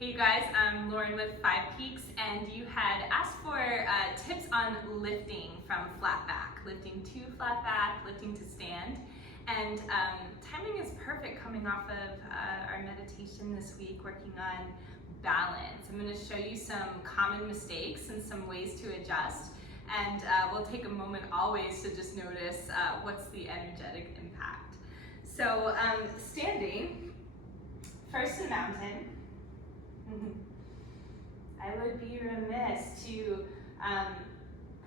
Hey you guys, I'm Lauren with Five Peaks, and you had asked for tips on lifting from flat back, lifting to flat back, lifting to stand. And timing is perfect coming off of our meditation this week, working on balance. I'm going to show you some common mistakes and some ways to adjust. And we'll take a moment always to just notice what's the energetic impact. So standing, first in mountain. I would be remiss to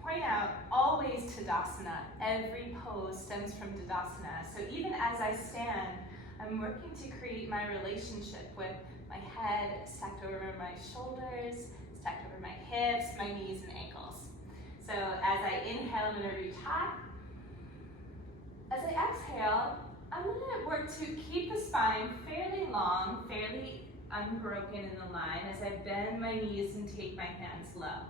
point out always Tadasana. Every pose stems from Tadasana. So even as I stand, I'm working to create my relationship with my head stacked over my shoulders, stacked over my hips, my knees and ankles. So as I inhale, I'm going to reach high. As I exhale, I'm going to work to keep the spine fairly long, fairly unbroken in the line as I bend my knees and take my hands low.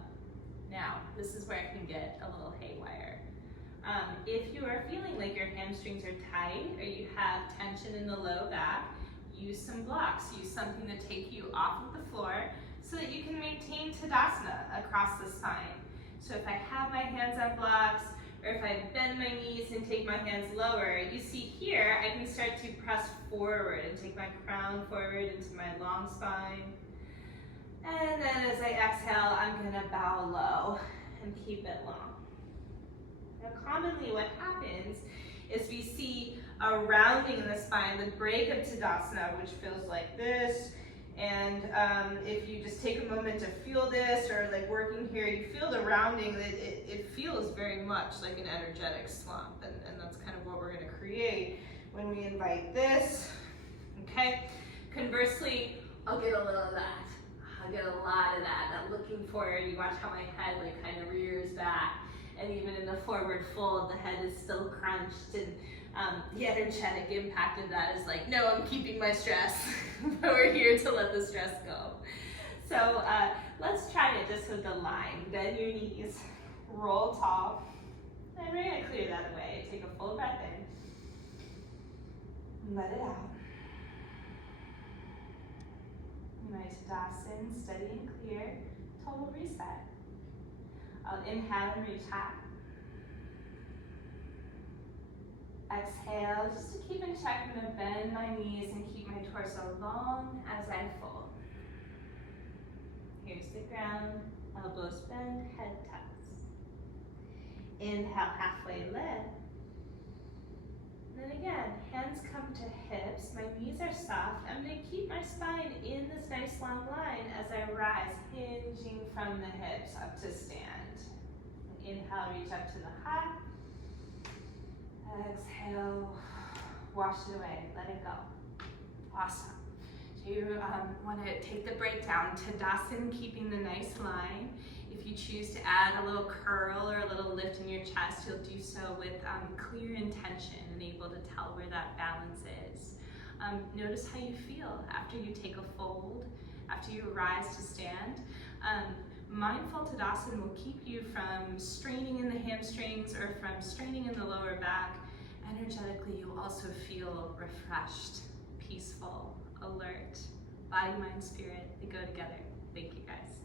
Now, this is where it can get a little haywire. If you are feeling like your hamstrings are tight or you have tension in the low back, use some blocks. Use something to take you off of the floor so that you can maintain Tadasana across the spine. So if I have my hands on blocks, or if I bend my knees and take my hands lower, you see here, I can start to press forward and take my crown forward into my long spine. And then as I exhale, I'm gonna bow low and keep it long. Now commonly what happens is we see a rounding in the spine, the break of Tadasana, which feels like this. And if you just take a moment to feel this, or like working here, you feel the rounding, it feels very much like an energetic slump, and that's kind of what we're going to create when we invite this, okay? Conversely, I'll get a little of that. I'll get a lot of that looking forward. You watch how my head like kind of rears back, and even in the forward fold, the head is still crunched, and the energetic impact of that is like, no, I'm keeping my stress, but we're here to let the stress go. So let's try it just with the line. Bend your knees, roll tall, and we're gonna clear that away. Take a full breath in, let it out. Nice Tadasana, steady and clear, total reset. I'll inhale and reach high. Exhale, just to keep in check, I'm going to bend my knees and keep my torso long as I fold. Here's the ground, elbows bend, head tucks. Inhale, halfway lift. And then again, hands come to hips, my knees are soft. I'm going to keep my spine in this nice long line as I rise, hinging from the hips up to stand. Inhale, reach up to the heart. Exhale, wash it away, let it go. Awesome. So you want to take the breakdown. Tadasana, keeping the nice line. If you choose to add a little curl or a little lift in your chest, you'll do so with clear intention and able to tell where that balance is. Notice how you feel after you take a fold, after you rise to stand. Mindful Tadasana will keep you from straining in the hamstrings or from straining in the lower back. Energetically, you also feel refreshed, peaceful, alert. Body, mind, spirit, they go together. Thank you guys.